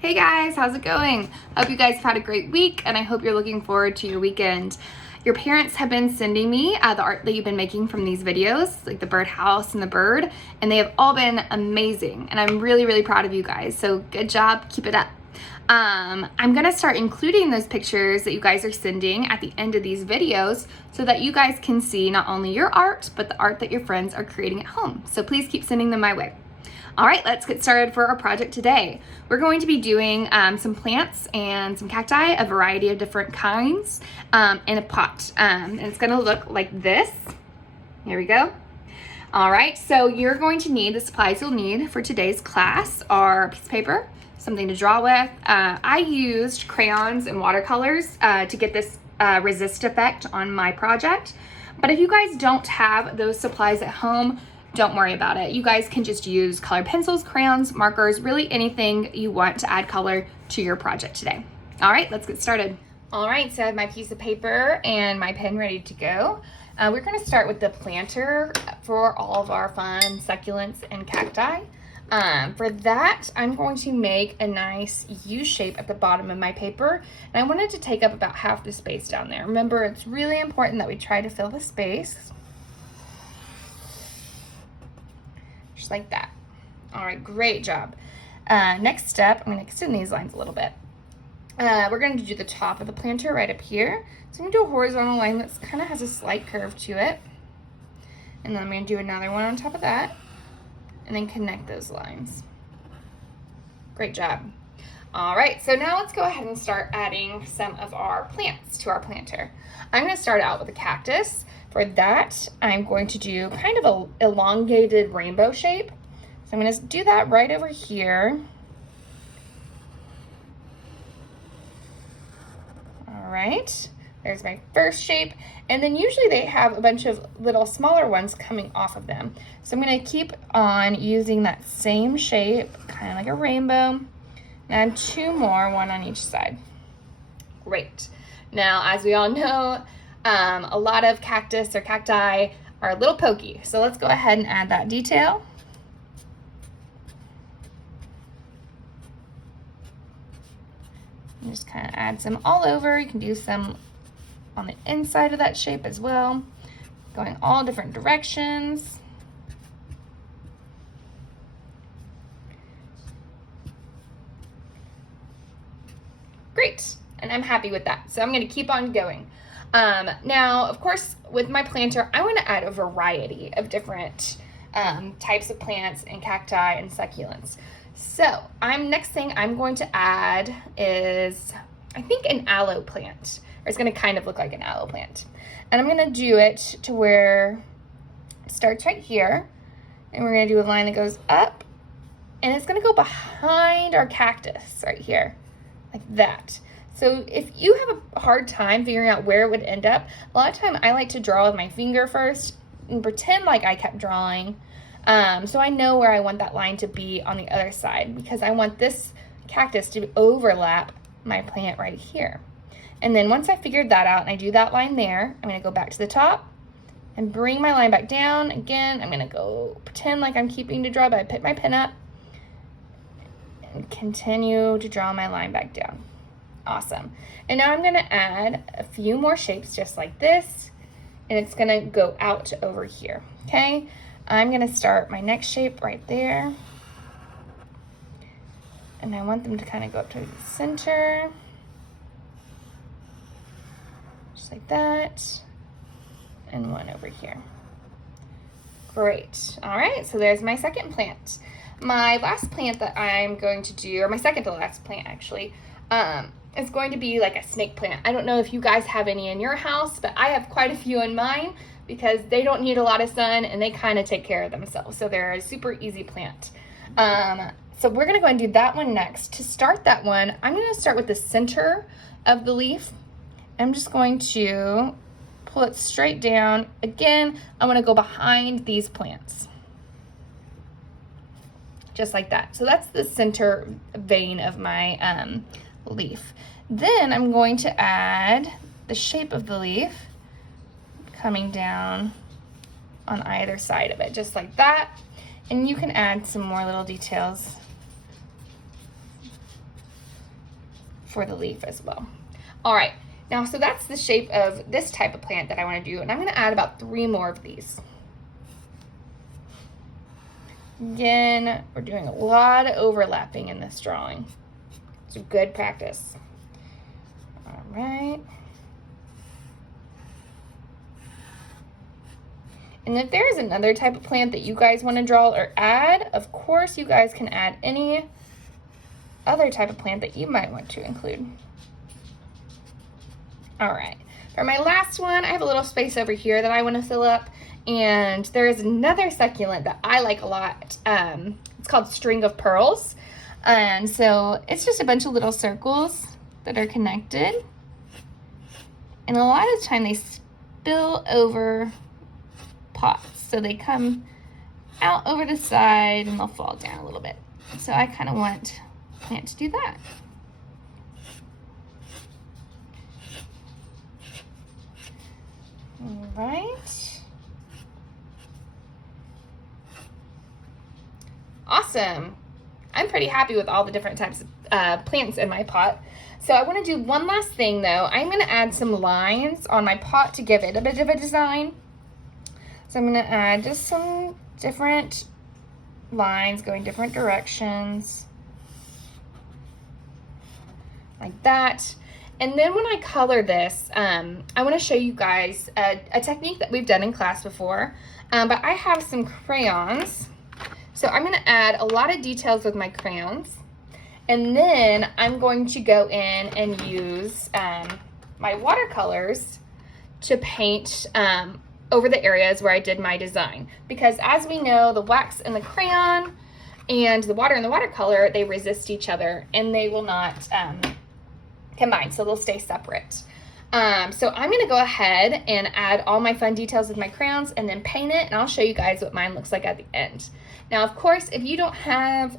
Hey guys, how's it going? Hope you guys have had a great week and I hope you're looking forward to your weekend. Your parents have been sending me the art that you've been making from these videos, like the birdhouse and the bird, and they have all been amazing and I'm really proud of you guys. So good job, keep it up. I'm gonna start including those pictures that you guys are sending at the end of these videos so that you guys can see not only your art, but the art that your friends are creating at home. So please keep sending them my way. All right, let's get started for our project today. We're going to be doing some plants and some cacti, a variety of different kinds, in a pot. And it's gonna look like this. Here we go. All right, so you're going to need, the supplies you'll need for today's class are a piece of paper, something to draw with. I used crayons and watercolors to get this resist effect on my project. But if you guys don't have those supplies at home, don't worry about it. You guys can just use colored pencils, crayons, markers, really anything you want to add color to your project today. All right, let's get started. All right, so I have my piece of paper and my pen ready to go. We're gonna start with the planter for all of our fun succulents and cacti. For that, I'm going to make a nice U shape at the bottom of my paper. And I wanted to take up about half the space down there. Remember, it's really important that we try to fill the space. Just like that. All right, great job. Next step, I'm gonna extend these lines a little bit. We're going to do the top of the planter right up here. So I'm going to do a horizontal line that kind of has a slight curve to it. And then I'm going to do another one on top of that. And then connect those lines. Great job. All right, so now let's go ahead and start adding some of our plants to our planter. I'm going to start out with a cactus. For that, I'm going to do kind of an elongated rainbow shape. So I'm going to do that right over here. All right, there's my first shape. And then usually they have a bunch of little smaller ones coming off of them. So I'm gonna keep on using that same shape, kind of like a rainbow, and add two more, one on each side. Great. Now, as we all know, a lot of cactus or cacti are a little pokey. So let's go ahead and add that detail. And just kind of add some all over. You can do some on the inside of that shape as well, going all different directions. Great, and I'm happy with that. So I'm gonna keep on going. Now, of course, with my planter, I wanna add a variety of different types of plants and cacti and succulents. So next thing I'm going to add is, I think, an aloe plant. Or it's gonna kind of look like an aloe plant. And I'm gonna do it to where it starts right here. And we're gonna do a line that goes up. And it's gonna go behind our cactus right here, like that. So if you have a hard time figuring out where it would end up, a lot of time I like to draw with my finger first and pretend like I kept drawing. So I know where I want that line to be on the other side because I want this cactus to overlap my plant right here. And then once I figured that out and I do that line there, I'm gonna go back to the top and bring my line back down. Again, I'm gonna go pretend like I'm keeping to draw, but I pick my pen up and continue to draw my line back down. Awesome. And now I'm gonna add a few more shapes just like this, and it's gonna go out over here, okay? I'm gonna start my next shape right there. And I want them to kind of go up to the center. Just like that. And one over here. Great. All right, so there's my second plant. My last plant that I'm going to do, or my second to last plant actually, is going to be like a snake plant. I don't know if you guys have any in your house, but I have quite a few in mine because they don't need a lot of sun and they kind of take care of themselves. So they're a super easy plant. So we're gonna go and do that one next. To start that one, I'm gonna start with the center of the leaf. I'm just going to pull it straight down. Again, I'm gonna go behind these plants. Just like that. So that's the center vein of my leaf. Then I'm going to add the shape of the leaf coming down on either side of it, just like that. And you can add some more little details for the leaf as well. All right, now so that's the shape of this type of plant that I want to do, and I'm going to add about 3 more of these. Again, we're doing a lot of overlapping in this drawing. It's a good practice. All right. And if there's another type of plant that you guys want to draw or add, of course you guys can add any other type of plant that you might want to include. All right, for my last one, I have a little space over here that I want to fill up, and there is another succulent that I like a lot. It's called String of Pearls, and so it's just a bunch of little circles that are connected, and a lot of the time they spill over pots, so they come out over the side and they'll fall down a little bit. So I kind of want the plant to do that. All right. Awesome. I'm pretty happy with all the different types of plants in my pot. So I want to do one last thing though. I'm going to add some lines on my pot to give it a bit of a design. So I'm going to add just some different lines going different directions, like that. And then when I color this, I want to show you guys a technique that we've done in class before, but I have some crayons. So I'm going to add a lot of details with my crayons, and then I'm going to go in and use my watercolors to paint over the areas where I did my design. Because as we know, the wax and the crayon and the water and the watercolor, they resist each other and they will not combine, so they'll stay separate. So I'm gonna go ahead and add all my fun details with my crayons and then paint it, and I'll show you guys what mine looks like at the end. Now, of course, if you don't have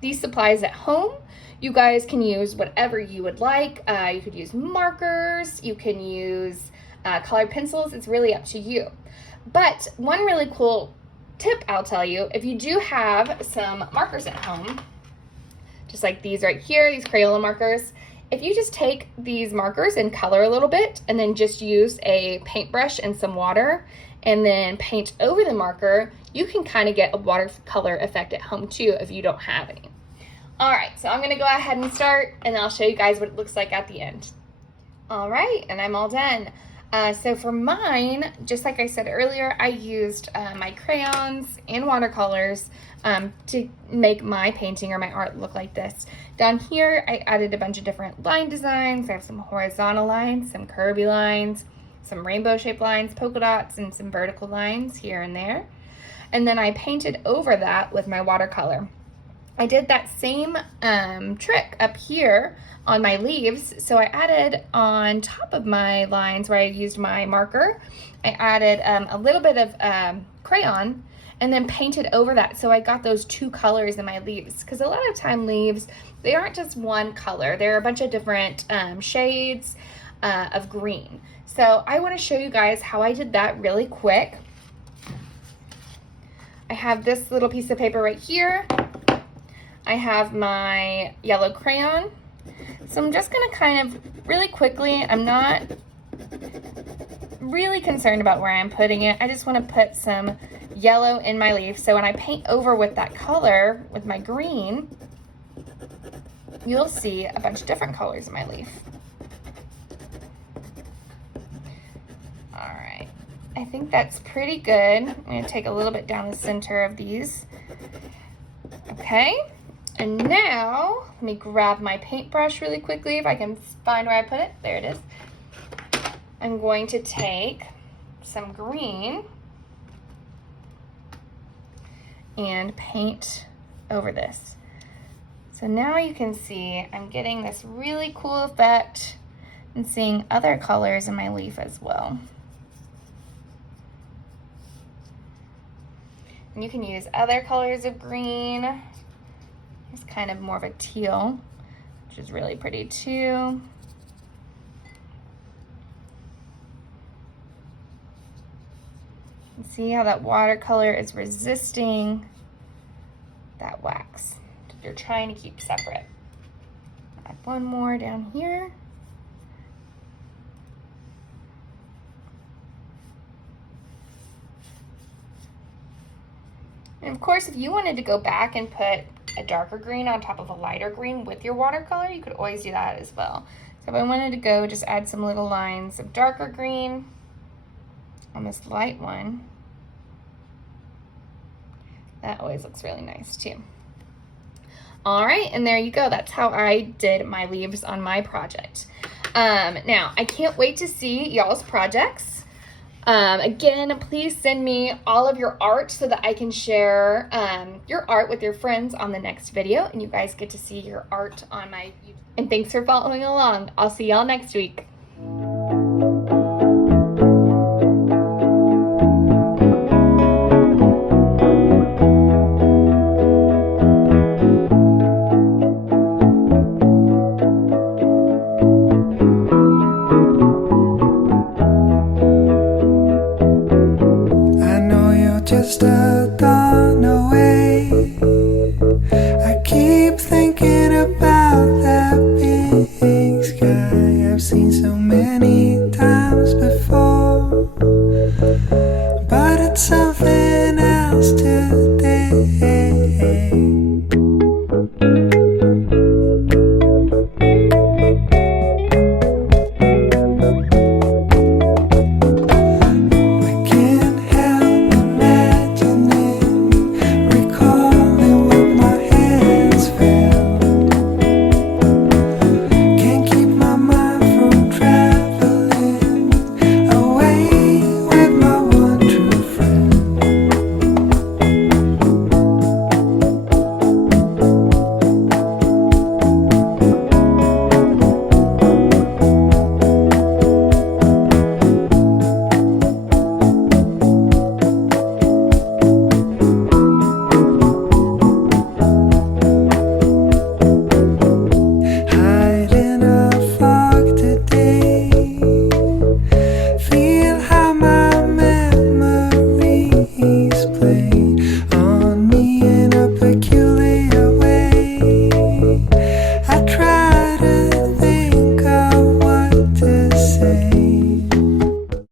these supplies at home, you guys can use whatever you would like. You could use markers, you can use colored pencils. It's really up to you. But one really cool tip I'll tell you, if you do have some markers at home, just like these right here, these Crayola markers, if you just take these markers and color a little bit and then just use a paintbrush and some water and then paint over the marker, you can kind of get a watercolor effect at home too if you don't have any. All right, so I'm gonna go ahead and start, and I'll show you guys what it looks like at the end. All right, and I'm all done. So for mine, just like I said earlier, I used my crayons and watercolors to make my painting or my art look like this. Down here, I added a bunch of different line designs. I have some horizontal lines, some curvy lines, some rainbow shaped lines, polka dots, and some vertical lines here and there. And then I painted over that with my watercolor. I did that same trick up here on my leaves. So I added on top of my lines where I used my marker, I added a little bit of crayon and then painted over that. So I got those 2 colors in my leaves, because a lot of time leaves, they aren't just one color. They're a bunch of different shades of green. So I want to show you guys how I did that really quick. I have this little piece of paper right here. I have my yellow crayon. So I'm just gonna kind of really quickly, I'm not really concerned about where I'm putting it. I just wanna put some yellow in my leaf. So when I paint over with that color, with my green, you'll see a bunch of different colors in my leaf. All right, I think that's pretty good. I'm gonna take a little bit down the center of these. Okay. And now, let me grab my paintbrush really quickly if I can find where I put it. There it is. I'm going to take some green and paint over this. So now you can see I'm getting this really cool effect and seeing other colors in my leaf as well. And you can use other colors of green. It's kind of more of a teal, which is really pretty too. And see how that watercolor is resisting that wax that you're trying to keep separate. Like one more down here. And of course, if you wanted to go back and put a darker green on top of a lighter green with your watercolor, you could always do that as well. So if I wanted to go, just add some little lines of darker green on this light one. That always looks really nice too. All right, and there you go. That's how I did my leaves on my project. Now, I can't wait to see y'all's projects. Again, please send me all of your art so that I can share your art with your friends on the next video, and you guys get to see your art on my YouTube. And thanks for following along. I'll see y'all next week. Just a gone away. I keep thinking about